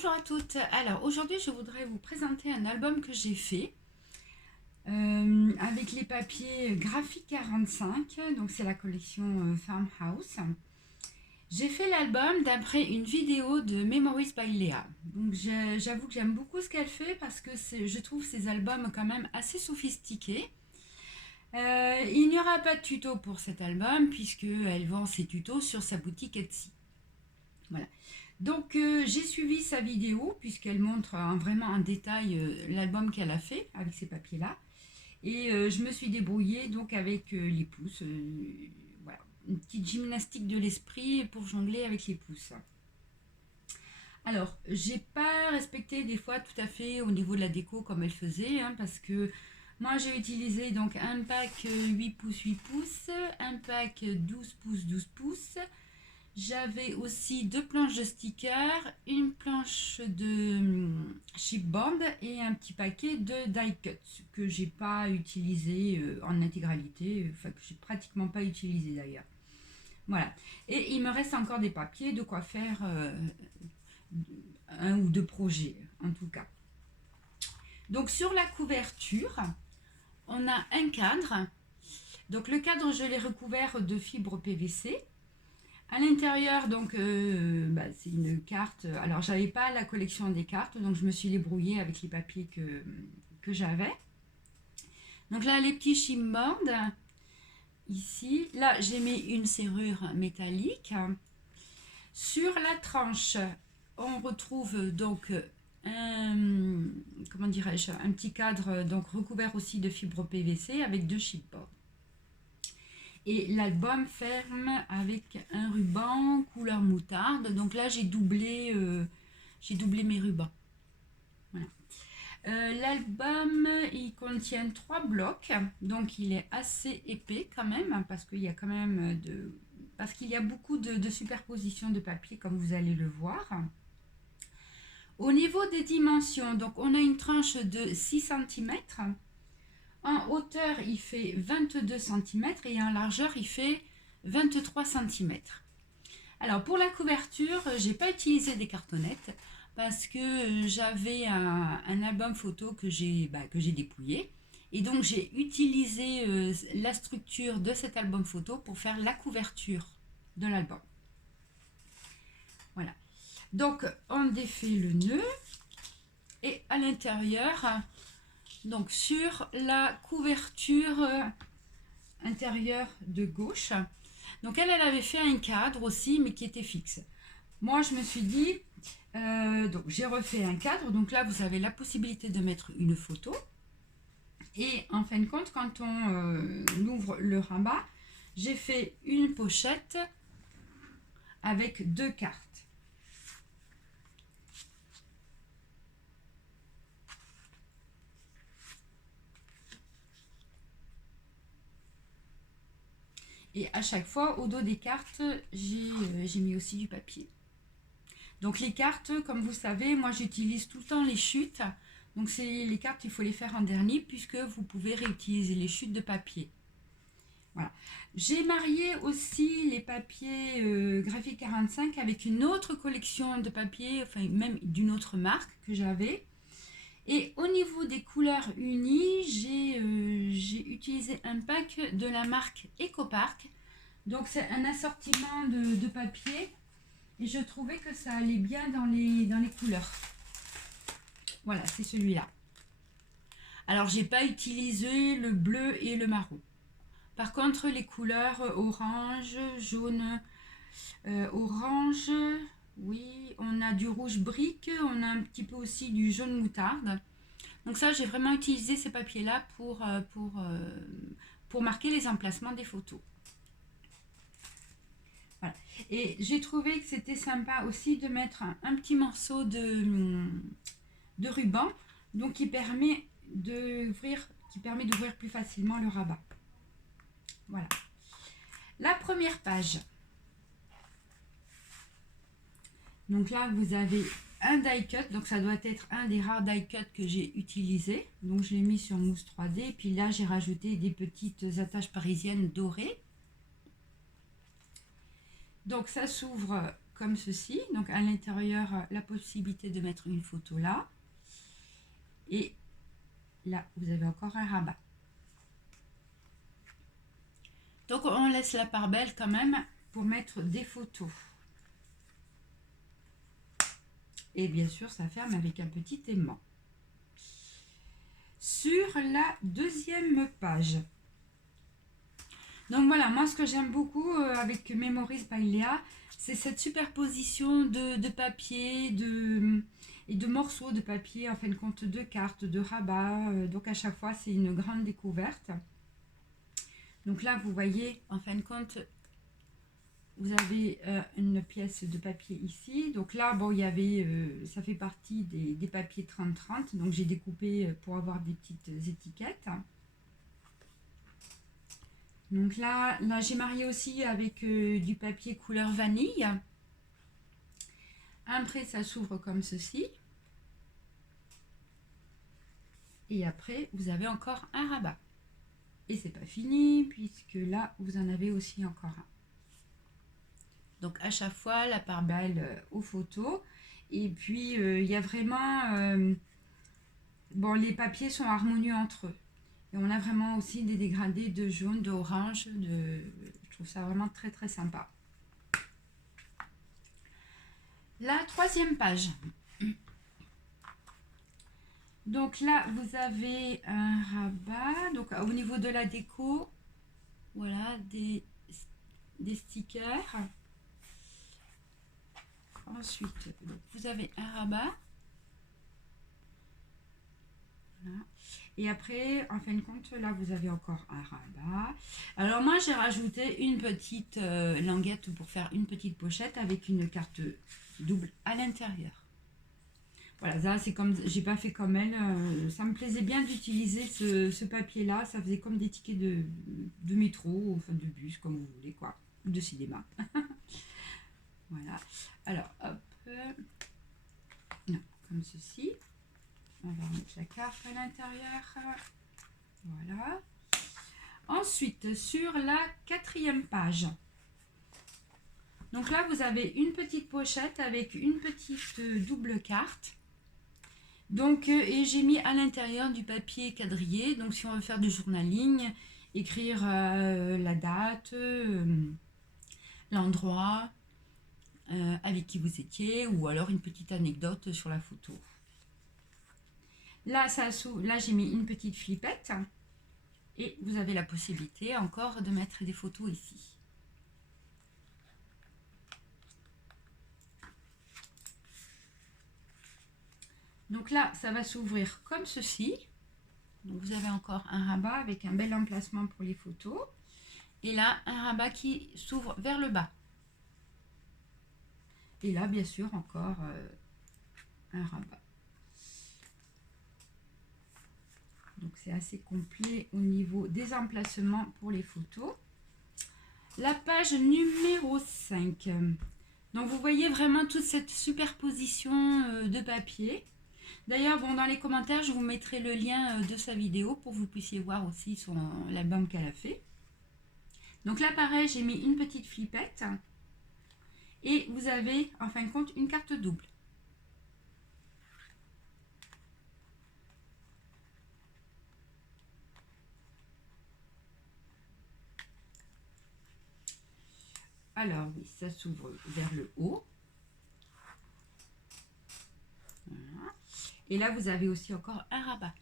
Bonjour à toutes. Alors aujourd'hui je voudrais vous présenter un album que j'ai fait avec les papiers Graphic 45, donc c'est la collection Farmhouse. J'ai fait l'album d'après une vidéo de Memories by Léa. Donc j'avoue que j'aime beaucoup ce qu'elle fait parce que je trouve ces albums quand même assez sophistiqués. Il n'y aura pas de tuto pour cet album puisqu'elle vend ses tutos sur sa boutique Etsy. Voilà. Donc j'ai suivi sa vidéo puisqu'elle montre vraiment en détail l'album qu'elle a fait avec ces papiers là et je me suis débrouillée donc avec les pouces, voilà, une petite gymnastique de l'esprit pour jongler avec les pouces. Alors j'ai pas respecté des fois tout à fait au niveau de la déco comme elle faisait parce que moi j'ai utilisé donc un pack 8 pouces 8 pouces, un pack 12 pouces 12 pouces. J'avais aussi deux planches de stickers, une planche de chipboard et un petit paquet de die cut que j'ai pas utilisé en intégralité, enfin que j'ai pratiquement pas utilisé d'ailleurs. Voilà. Et il me reste encore des papiers, de quoi faire un ou deux projets en tout cas. Donc sur la couverture, on a un cadre. Donc le cadre, je l'ai recouvert de fibre PVC. À l'intérieur, donc, c'est une carte. Alors, j'avais pas la collection des cartes, donc je me suis débrouillée avec les papiers que j'avais. Donc là, les petits chipboards, ici. Là, j'ai mis une serrure métallique. Sur la tranche, on retrouve donc comment dirais-je, un petit cadre donc recouvert aussi de fibre PVC avec deux chipboards. Et l'album ferme avec un ruban couleur moutarde. Donc là, j'ai doublé mes rubans. Voilà. L'album, il contient 3 blocs. Donc il est assez épais quand même, parce qu'il y a quand même parce qu'il y a beaucoup de superposition de papier, comme vous allez le voir. Au niveau des dimensions, donc on a une tranche de 6 cm. En hauteur, il fait 22 cm et en largeur, il fait 23 cm. Alors, pour la couverture, j'ai pas utilisé des cartonnettes parce que j'avais un album photo que j'ai dépouillé. Et donc, j'ai utilisé la structure de cet album photo pour faire la couverture de l'album. Voilà. Donc, on défait le nœud et à l'intérieur, donc sur la couverture intérieure de gauche, donc elle avait fait un cadre aussi mais qui était fixe. Moi je me suis dit donc j'ai refait un cadre, donc là vous avez la possibilité de mettre une photo et en fin de compte quand on ouvre le rabat, j'ai fait une pochette avec deux cartes. Et à chaque fois, au dos des cartes, j'ai mis aussi du papier. Donc les cartes, comme vous savez, moi j'utilise tout le temps les chutes. Donc les cartes, il faut les faire en dernier puisque vous pouvez réutiliser les chutes de papier. Voilà. J'ai marié aussi les papiers Graphic 45 avec une autre collection de papiers, enfin même d'une autre marque que j'avais. Et au niveau des couleurs unies, j'ai utilisé un pack de la marque EcoPark. Donc c'est un assortiment de papier et je trouvais que ça allait bien dans les couleurs. Voilà, c'est celui-là. Alors j'ai pas utilisé le bleu et le marron. Par contre les couleurs orange, jaune, orange, oui, on a du rouge brique, on a un petit peu aussi du jaune moutarde. Donc ça, j'ai vraiment utilisé ces papiers-là pour marquer les emplacements des photos. Voilà. Et j'ai trouvé que c'était sympa aussi de mettre un petit morceau de ruban, donc qui permet d'ouvrir plus facilement le rabat. Voilà. La première page. Donc là, vous avez un die cut, donc ça doit être un des rares die cut que j'ai utilisé. Donc je l'ai mis sur mousse 3D, et puis là j'ai rajouté des petites attaches parisiennes dorées. Donc ça s'ouvre comme ceci. Donc à l'intérieur, la possibilité de mettre une photo là. Et là, vous avez encore un rabat. Donc on laisse la part belle quand même pour mettre des photos. Et bien sûr, ça ferme avec un petit aimant. Sur la deuxième page. Donc voilà, moi ce que j'aime beaucoup avec Memories by Léa, c'est cette superposition de papier et de morceaux de papier, en fin de compte de cartes, de rabats. Donc à chaque fois, c'est une grande découverte. Donc là, vous voyez, en fin de compte, vous avez une pièce de papier ici. Donc là, bon, il y avait, ça fait partie des papiers 30-30. Donc j'ai découpé pour avoir des petites étiquettes. Donc là j'ai marié aussi avec du papier couleur vanille. Après, ça s'ouvre comme ceci. Et après, vous avez encore un rabat. Et c'est pas fini, puisque là, vous en avez aussi encore un. Donc à chaque fois, la part belle aux photos. Et puis, il y a vraiment... bon, les papiers sont harmonieux entre eux. Et on a vraiment aussi des dégradés de jaune, d'orange. Je trouve ça vraiment très très sympa. La troisième page. Donc là, vous avez un rabat. Donc au niveau de la déco, voilà, des stickers. Ensuite, vous avez un rabat. Voilà. Et après, en fin de compte, là, vous avez encore un rabat. Alors moi, j'ai rajouté une petite languette pour faire une petite pochette avec une carte double à l'intérieur. Voilà, ça c'est comme, j'ai pas fait comme elle, ça me plaisait bien d'utiliser ce papier-là, ça faisait comme des tickets de métro, enfin de bus, comme vous voulez, quoi, ou de cinéma. Voilà, alors hop, non, comme ceci, on va remettre la carte à l'intérieur, voilà. Ensuite, sur la quatrième page, donc là vous avez une petite pochette avec une petite double carte. Donc, et j'ai mis à l'intérieur du papier quadrillé. Donc, si on veut faire du journaling, écrire la date, l'endroit avec qui vous étiez, ou alors une petite anecdote sur la photo. Là, là j'ai mis une petite flippette. Et vous avez la possibilité encore de mettre des photos ici. Donc là, ça va s'ouvrir comme ceci. Donc vous avez encore un rabat avec un bel emplacement pour les photos. Et là, un rabat qui s'ouvre vers le bas. Et là, bien sûr, encore un rabat. Donc c'est assez complet au niveau des emplacements pour les photos. La page numéro 5. Donc vous voyez vraiment toute cette superposition de papier. D'ailleurs, bon, dans les commentaires, je vous mettrai le lien de sa vidéo pour que vous puissiez voir aussi l'album qu'elle a fait. Donc là, pareil, j'ai mis une petite flippette. Et vous avez, en fin de compte, une carte double. Alors, oui, ça s'ouvre vers le haut. Voilà. Et là, vous avez aussi encore un rabat.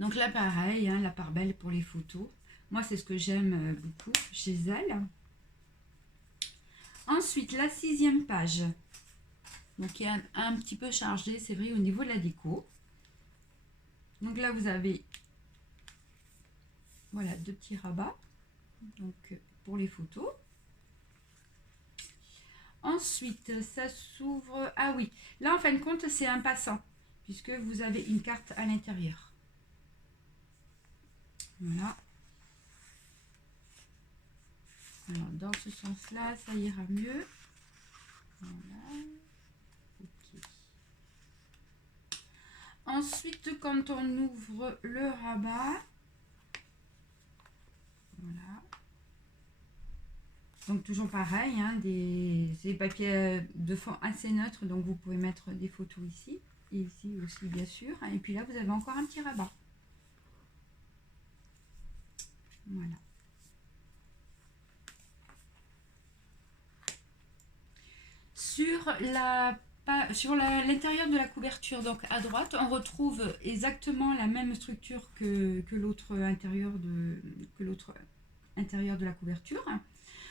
Donc là, pareil, hein, la part belle pour les photos. Moi, c'est ce que j'aime beaucoup chez elle. Ensuite, la 6e page. Donc, il y a un petit peu chargé, c'est vrai, au niveau de la déco. Donc là, vous avez, voilà, 2 petits rabats. Donc, pour les photos. Ensuite, ça s'ouvre... Ah oui, là, en fin de compte, c'est un passant, puisque vous avez une carte à l'intérieur. Voilà. Alors, dans ce sens-là, ça ira mieux. Voilà. Ok. Ensuite, quand on ouvre le rabat, voilà. Donc toujours pareil, hein, des papiers de fond assez neutres, donc vous pouvez mettre des photos ici, et ici aussi bien sûr. Et puis là vous avez encore un petit rabat. Voilà. Sur l'intérieur de la couverture, donc à droite, on retrouve exactement la même structure que l'autre intérieur de la couverture.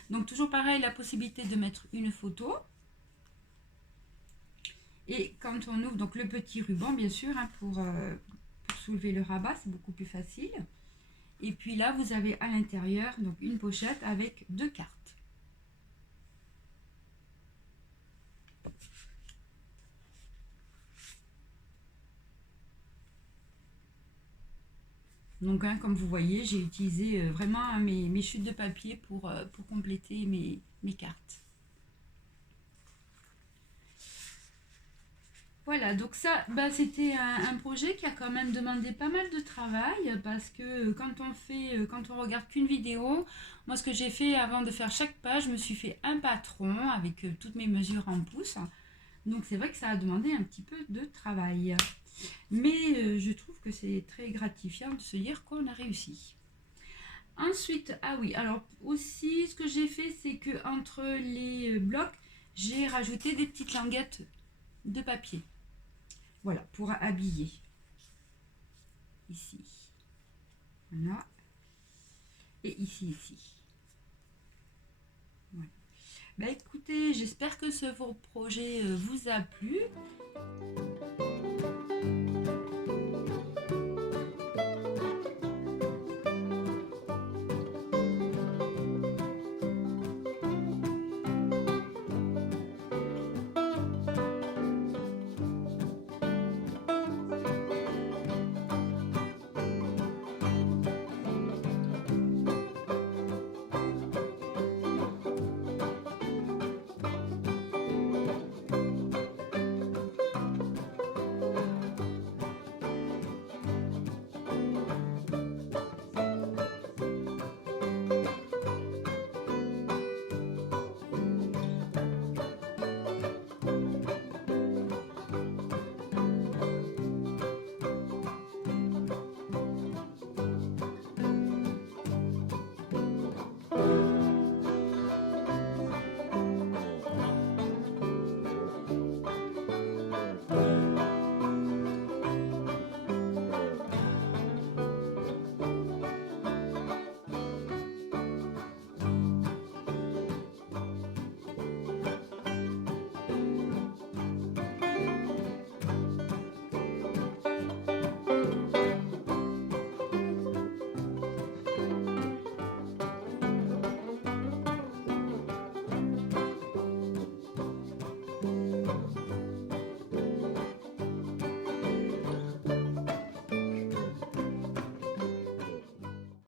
Donc toujours pareil, la possibilité de mettre une photo. Et quand on ouvre donc le petit ruban, bien sûr, hein, pour soulever le rabat, c'est beaucoup plus facile. Et puis là, vous avez à l'intérieur donc une pochette avec 2 cartes. Donc, hein, comme vous voyez, j'ai utilisé vraiment mes chutes de papier pour compléter mes cartes. Voilà, donc ça, c'était un projet qui a quand même demandé pas mal de travail parce que quand on regarde qu'une vidéo, moi ce que j'ai fait avant de faire chaque page, je me suis fait un patron avec toutes mes mesures en pouces. Donc c'est vrai que ça a demandé un petit peu de travail. Mais je trouve que c'est très gratifiant de se dire qu'on a réussi. Ensuite, ah oui, alors aussi ce que j'ai fait, c'est que entre les blocs, j'ai rajouté des petites languettes de papier. Voilà, pour habiller. Ici. Voilà. Et ici. Voilà. Écoutez, j'espère que ce projet vous a plu.